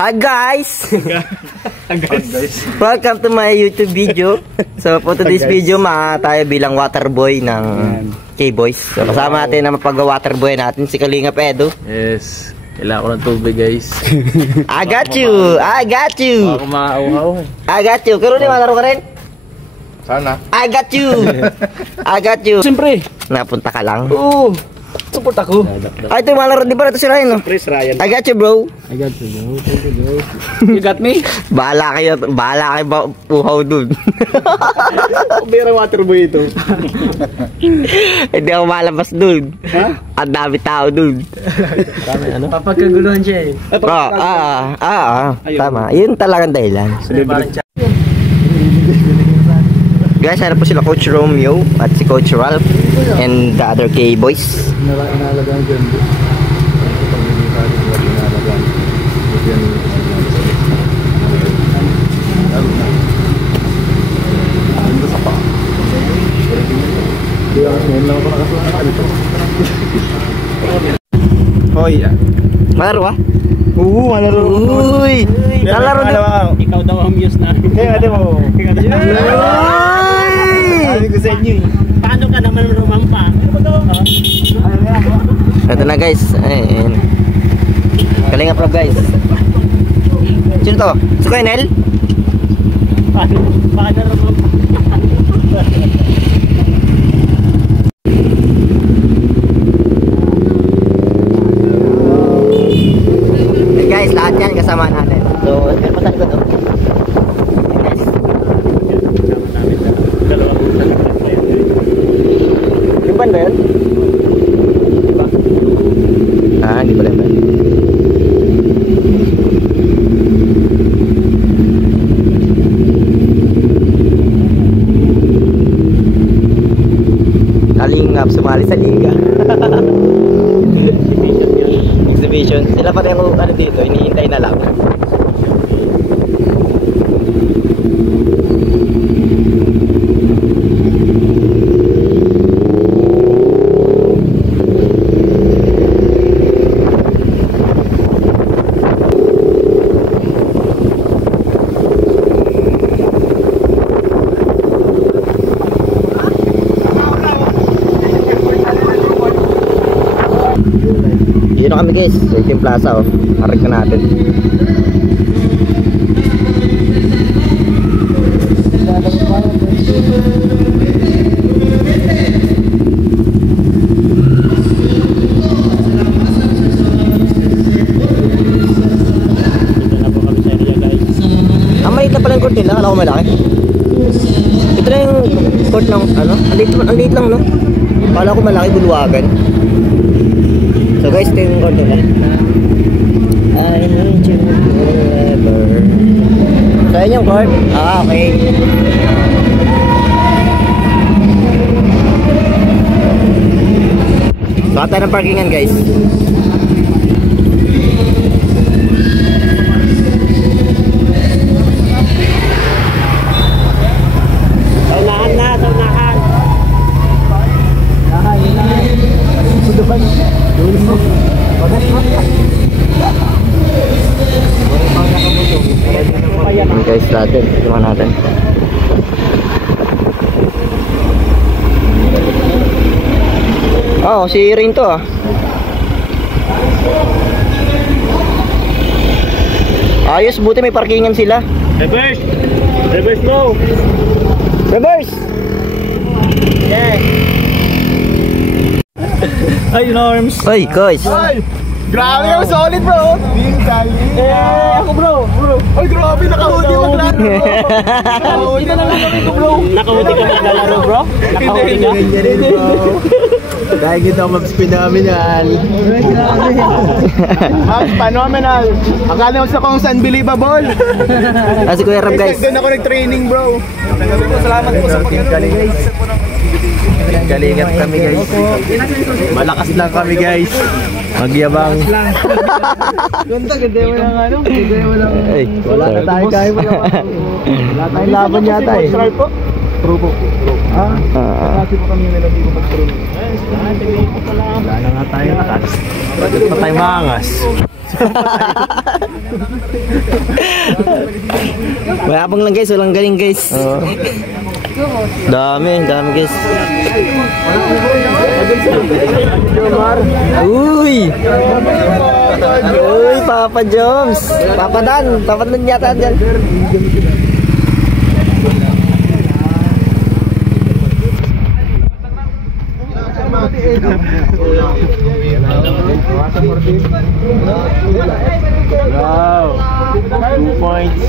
Hi guys! Welcome to my YouTube video. So for today's video, tayo bilang waterboy ng K-Boys. So kasama natin na mapag-waterboy natin si Kalingap Edo. Yes. Kailangan ko ng tubig guys. I got you! I got you! Ako makauhaw. I got you! Pero di malaro ka rin? Sana. I got you! I got you! Siyempre. Napunta ka lang. Oo. Support ako. Ay, ito yung malaro. Di ba ito si Ryan? No? Chris Ryan. I got you, bro. I got you, bro. Thank you, bro. You got me? Bahala kayo ba uhaw dun. Kubera waterboy ito. Hindi ako malabas dun. Ha? Ang dami tao dun. Tama ano? Papagkaguluhan siya eh. Tama. Yun talagang dahilan. Guys, harap po sila Coach Romeo at si Coach Ralph and the other K-Boys. Inalagaan dyan. Hoy, Malaro ah? oo, malaro. Uy! Lalaro din. Ikaw daw ang muse na. Ate mo. Uy! Ko sa inyo. Paano ka naman rumampa? Ito na guys. Ayun. Kalingap Rob guys. Sino to? Si Kuenel? Paano rumampa? Guys, lahat yan kasama natin. So, ano pa tayo to? Guys. Yung band ba yun? Diba? Hindi pala yun. Kalingap, sumali sa liga. Exhibition. Sila pa rin ako dito, hinihintay na lang. Dito na kami guys, sa Team Plaza oh. Harik na natin. Ang maliit na pala yung court nila, kala ko malaki. Ito na yung court ng ano, ang liit lang no. Kala ko malaki, bulwagan. So guys, ito yung court nila. I need you forever. So yun yung court. Okay. Baka tayo ng parkingan guys. Saunahan na, saunahan. Yung guys natin, tumahan natin. Oh, si Rin to ah. Ayos, buti may parkingan sila. Reverse! Reverse mo! Reverse! Yeah! Ay, Norms! Oy, guys. Grabe yung solid bro. Ako bro. Ay grabe, naka-hoodie maglaro. Naka-hoodie na lang ako bro. Nakahuti ka maglalaro bro? Nakahuti ka? Dahil gito maps phenomenal. Maps phenomenal. Akala mo sa kung unbelievable. Si Kuya Rab guys. Doon ako nag-training bro. Salamat po sa pagkakalingap guys. Kalingap kami guys. Malakas lang kami guys. Magyabang. Ganda mo lang ano? Ganda mo lang. Wala na tayo kaya mo lang. Wala tayong laban yata eh. Pro po. Kasi po kami yung nilagay ko pag-pro. Wala na nga tayo nakas. Bakit pa tayo maangas? Mayabang lang guys, walang galing guys. Dami guys. Uy! Uy, Papa Joms! Papa Dan yata dyan. Wow! 2 points.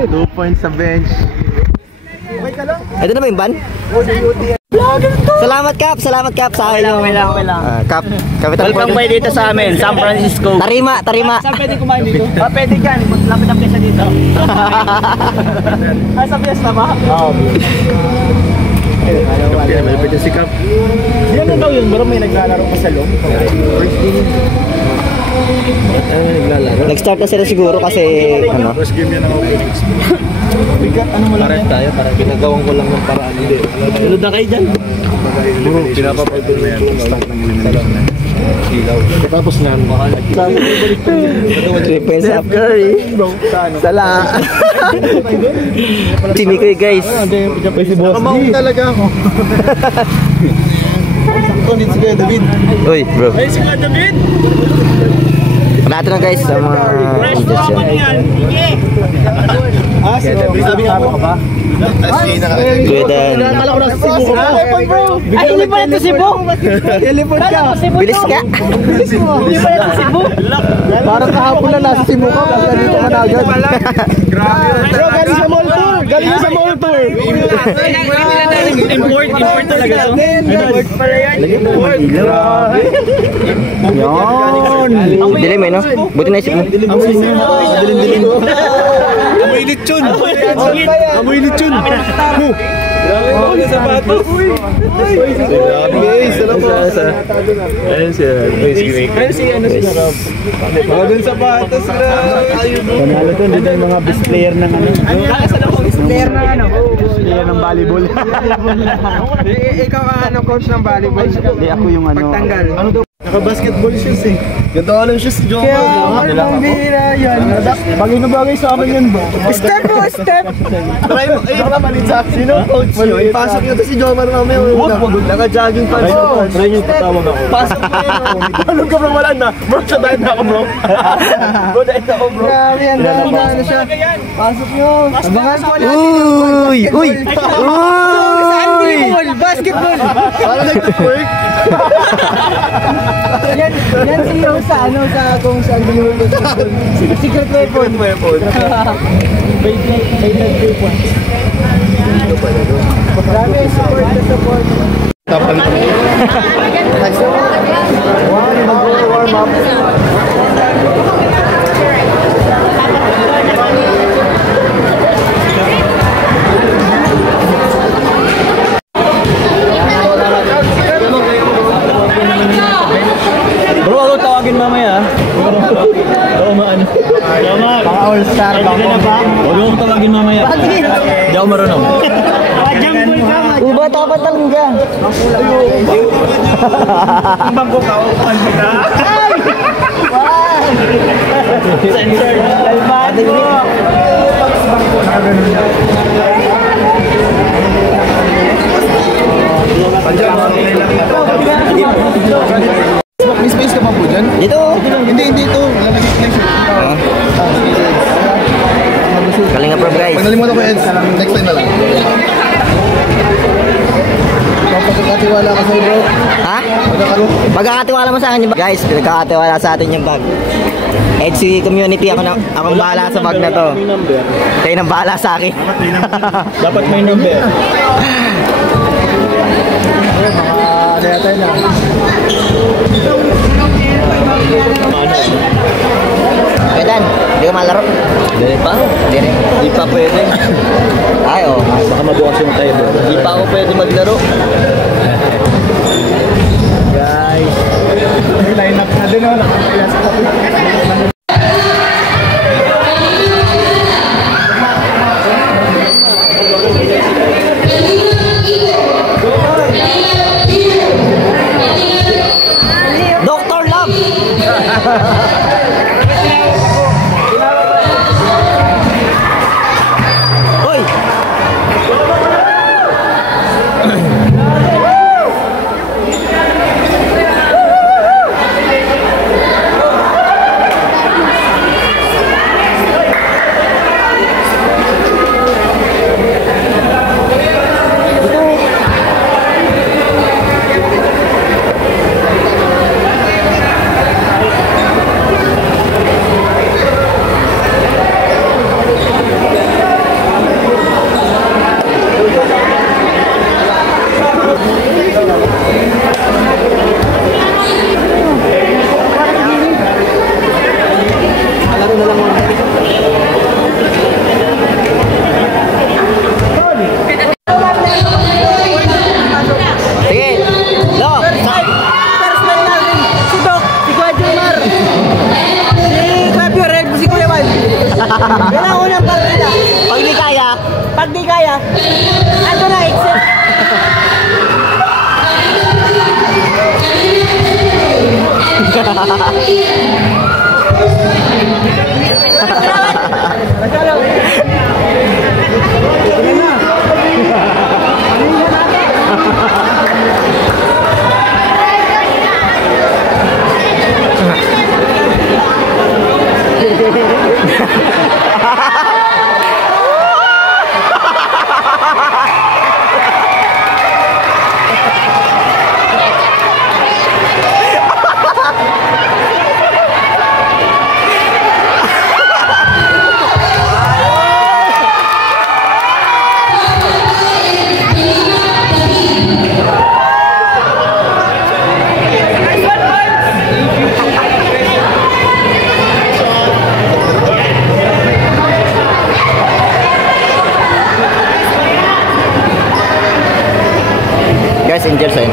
2 points sa bench. Ito na ba yung ban? Salamat Kap sa akin. Okay lang. Kap, kapitan Welcome by dito sa amin, San Francisco. Tarima. Saan pwede kumain dito? Pwede dyan. Lapit ang pyesa dito. Sa pyesa ba? Oo. Malapit yung sikap. Yan na daw yun, bro, may naglalaro pa sa loob. First game. Ano naglalaro? Nag-start na sila siguro kasi ano. First game yan ako. Bigat, ano mo lang yan? Tayo, parang pinagawang ko lang ng paraan. Hindi. Tulad na kayo dyan. Bro, pinapapagod na yan. Start ng elimination na. Ilaw. Tapos nga, mahal. Defense up Curry. Sala. Timikoy guys. Si Boss D. Talaga ako. Sakto dito si David. Uy bro. Ay, si Kuya David! Nato na guys sa mga Fresh bro, ano yan? Si David. Sabi nga ka ba? Kuya Dan. Nakala ko na sa Cebu ko. Ay, hindi pa ito Cebu! Telepon ka. Bilis ka. Hindi pa ito Cebu! Parang kahapon na nasa Cebu ka. Basta dito ka na agad. Grabe. Bro, galing sa mall tour. Galing sa mall tour. Import talaga to. Import pala yan. Grabe. Yan. Dilim eh no? Buti na isip mo. Dilim-dilim. Amoy lechon. Amoy lechon. Grabe sa sapatos. Grabe. Salamat. Ayun siya. Ayun si ano si Rob. Mga dun sapatos. Panalo to. Hindi na mga best player ng ano. Player ng ano? Player ng volleyball. Ikaw ang ano, coach ng volleyball. Hindi ako yung ano. Pagtanggal. Ano daw? Naka-basketball shoes eh. Ganda ka ng shoes si John. Kaya ang bira yan. Bagay na bagay sa akin yan ba? Step po, step! Try mo. Eh, baka malit sa akin. Sino coach? Ipasok nyo to si Jomar mamaya. Naka-jogging pants. Try nyo tatawag ako. Pasok mo yun. Anong ka bro? Wala na. Bro, sa dahil na ako bro. Bro, dahil na ako bro. Grabe yan, dahil na ano siya. Pasok nyo. Abangan po natin. Uy! Uy! Saan volleyball? Basketball! Parang nag-work. Yan si Hero sa ano, sa kung saan volleyball. Secret weapon. May nag-weapon. Grabe, support na support. Tapos na. Wow, mag-warm up. Bro, ako tawagin mamaya. Oo, maano. Tama. Mga all-star ba? Huwag akong tawagin mamaya. Hindi ako marunong. Uba tapat talaga. Ang bangko ka, upuan kita. Sensor. Kalmado. May space ka pa po dyan? Dito. Hindi ito. Lalagay ko lang siya. Kalinga Prof guys. Pag nalimutan ko Eds, next time na lang. Pagkakatiwala ka sa'yo bro. Ha? Pagkakatiwala mo sa akin yung bag. Guys, pinagkakatiwala sa atin yung bag. HC community, akong bahala sa bag na to. Kayo nang bahala sa akin. Dapat may number. Mga tayo na. Dan, hindi ka malaro. Hindi pa? Hindi rin. Hindi pa pwede. Ay, oh. Baka mabukas yung tayo doon. Hindi pa ako pwede maglaro. Guys. Line up na din oh. Yan ang unang partida. Pag di kaya, ano na, exit. Guys, Angel sign.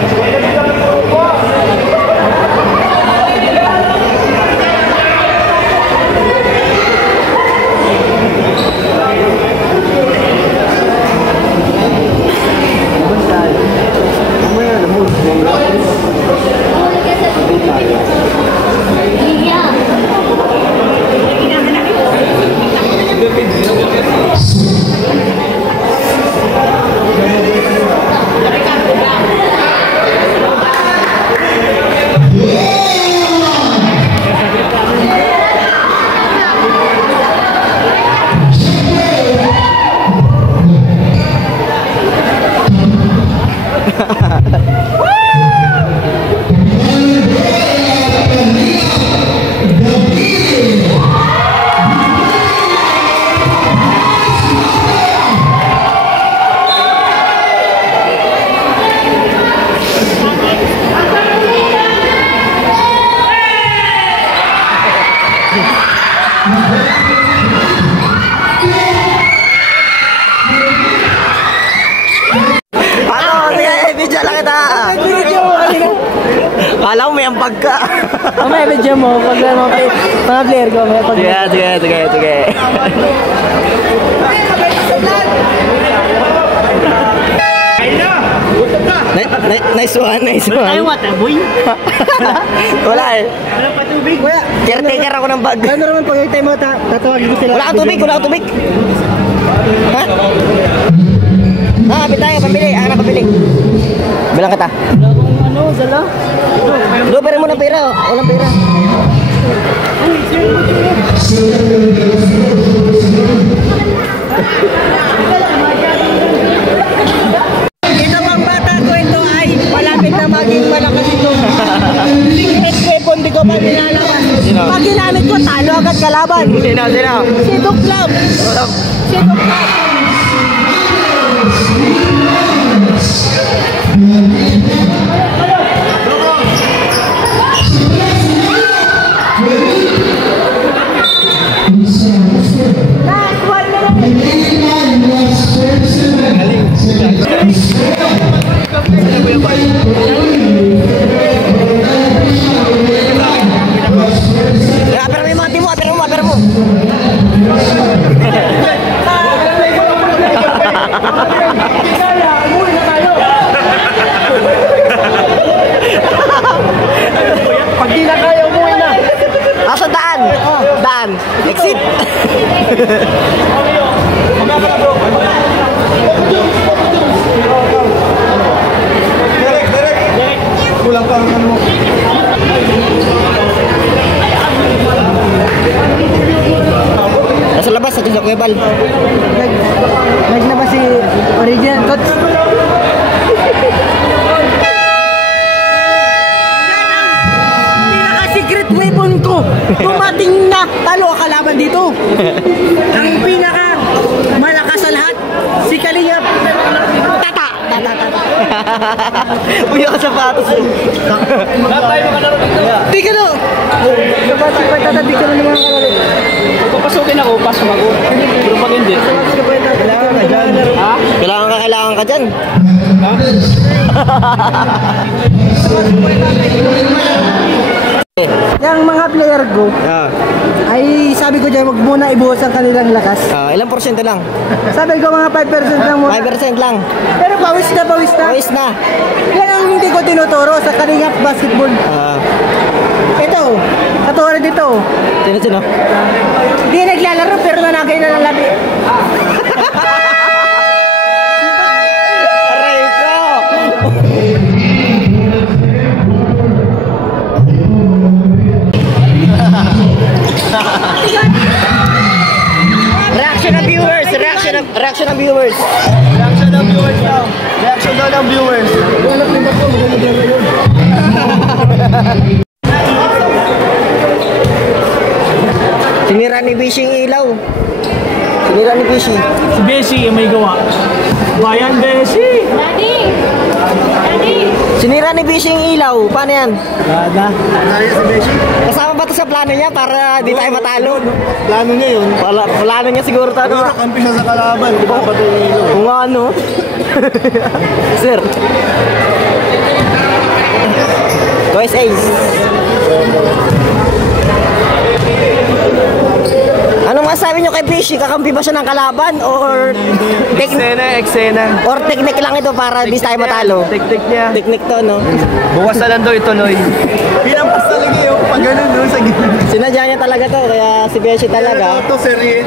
Kala mo may ampag ka. May medyo mo, pag mga player ko, may pag... Sige. Nice one. Ay, what a boy? Wala eh. Wala pa tubig? Wala. Caretaker ako ng bag. Ano naman pag tayo mo, tatawagin ko sila. Wala kang tubig. Ha? Kapit tayo, pabili. Pabili. Bilang kita. Wala kong ano, dala. Do, pero mo ng pera. Walang pera. Ito pang bata ko ito ay malapit na maging malakas ito. Secret weapon, di ko pa nilalaman. Pag ginamit ko, talo agad kalaban. Sino? Si Duklab. Apera mo yung mga team mo, apera mo. Pag di na kaya, umuwi na. Asa daan? Daan. Exit. Kulang pa ang ano. Nasa labas, sa Tisak Webal. Naglabas si original Tots. Pinaka-secret weapon ko. Dumating na. Talo ang kalaban dito. Ang pinaka malakas sa lahat. Si Kalingap. Tata. Uy, ako sapatos. Di ka no. Tata, di ka na naman kalari. Papasukin ako, pasok ako. Pero pag hindi, Kailangan ka dyan. Ha? yung mga player ko, ay sabi ko dyan, wag muna ibuhos ang kanilang lakas. Ilang porsyento lang? Sabi ko mga 5% lang muna. 5% lang. Pero pawis na, pawis na. Pawis na. Yan ang hindi ko tinuturo sa Kalingap Basketball. Ito, katulad dito. Sino? Hindi naglalaro pero nanagay na ng labi. Aray ko! Reaction ng viewers! Reaction ng viewers! Reaction ng viewers daw. Reaction daw ng viewers. Sinira ni Bishi yung ilaw. Sinira ni Bishi. Si Beshi yung may gawa. Bayan Beshi! Sinira ni Bishi yung ilaw. Paano yan? Naya si Beshi. Kasama ba ito sa plano niya para di tayo matalo? Plano niya yun. Plano niya siguro ito. Siguro kampi siya sa kalaban. Di ba patay niya yun? Kung ano. Sir. Guys, Ace. Anong masabi nyo kay Bishi? Kakampi ba siya ng kalaban? Or Eksena. or technique lang ito para di tayo matalo? Teknik niya. Technique to, no? Bukas na lang daw ituloy. Pinampas talaga yung pag ganun doon sa gitna. Sinadya niya talaga to, kaya si Bishi talaga. Ito, serye.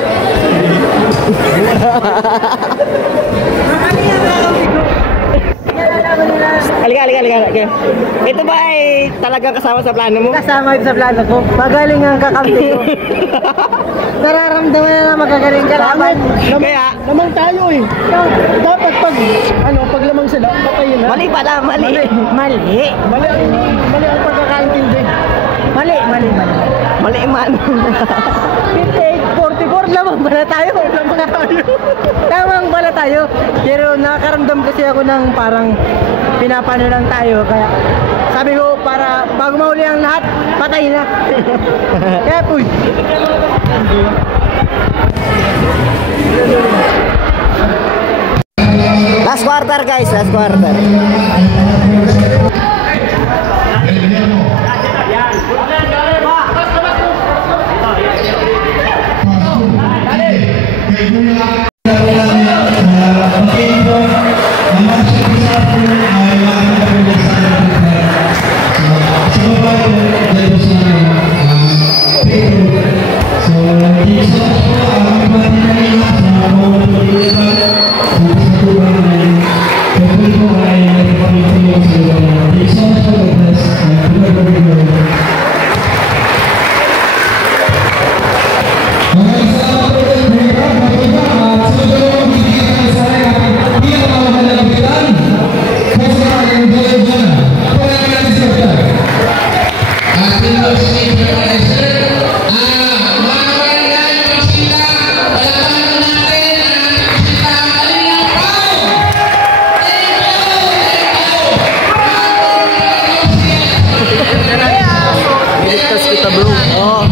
Halika. Ito ba ay talagang kasama sa plano mo? Kasama ito sa plano ko. Magaling ang kakampi ko. Nararamdaman na magagaling ka laban. Kaya, Lamang tayo eh. Dapat pag lamang sila, patayin na. mali pala, mali. Mali ang pagkakaintindi. Mali. Mali man. 58-44 lamang bala tayo. Lamang bala tayo. Pero nakakaramdam kasi ako ng parang pinapano lang tayo. Kaya sabi ko para bago mahuli ang lahat, patay na. Kaya puy. Last quarter guys, last quarter.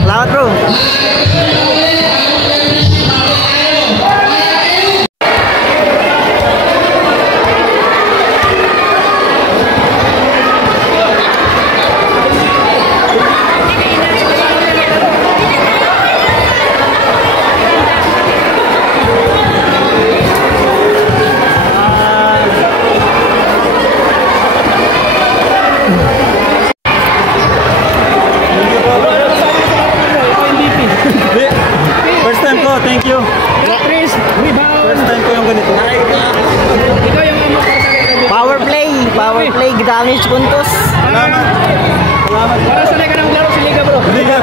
Salamat bro. First time ko, thank you. Chris, rebound. First time ko yung ganito. Ikaw yung Power play, damage puntos. Salamat. para sanay ka ng laro si Liga bro. Hindi ka.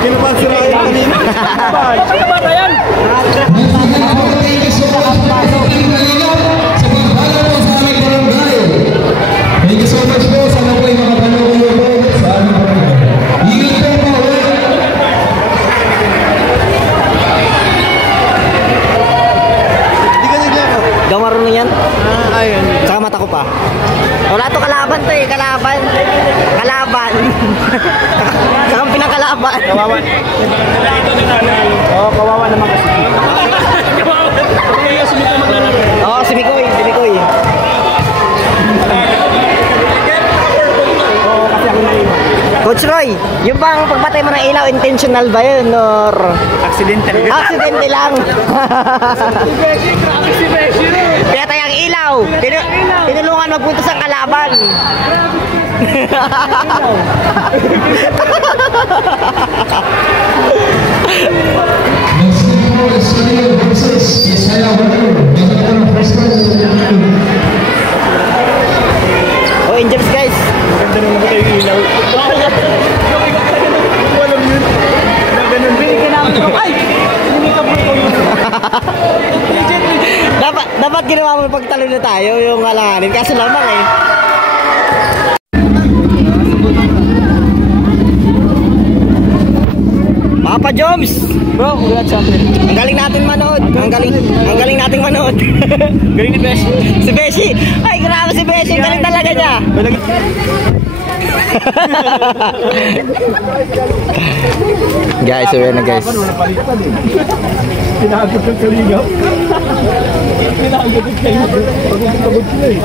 Kinupagsirahin kanina. Thank you so much po. Sana po ay makapanood niyo po sa aming barangay. Ingat po po. mata ko pa. Wala to kalaban to eh, kalaban. Kalaban. Saan pinakalaban? Kawawa. Oo, kawawa naman kasi. Oo, si Mikoy, si Mikoy. Coach Roy, yung bang pagpatay mo ng ilaw, intentional ba yun or Accidental. accidente lang? Pinatay ang ilaw. Tinulungan magpunta sa kalaban. Mexico Studio versus Isaiah Walker. Ganito ng first round. Oh, injuries guys. Ganda naman ko yung ilaw. Walang yun. Ganun. Binigyan namin ko. Ay! Hindi ka po ito. Dapat ginawa mo pagtalo na tayo yung alanganin. Kaso lamang eh. Papa Joms! Bro, congrats sa akin. Ang galing natin manood. Ang galing nating manood. Galing ni Besh. Si Beshi. Ay, grabe si Beshi. Ang galing talaga niya. Guys, so na guys. Pinagot ng kalingap. Pinagot ng kalingap. Pagod ko eh.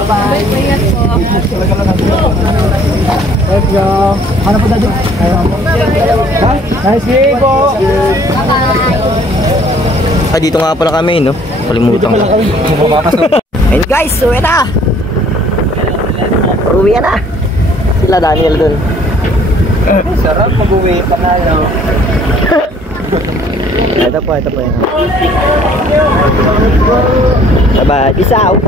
Let's go. Ano pa dati? Ha? Nice game po. Ah, dito nga pala kami, no? Kalimutan ko. And guys, uwi na! Uwi na! Sila Daniel dun. Sarap mag-uwi pa na, no? Ito po, ito po. Bye-bye. Peace out!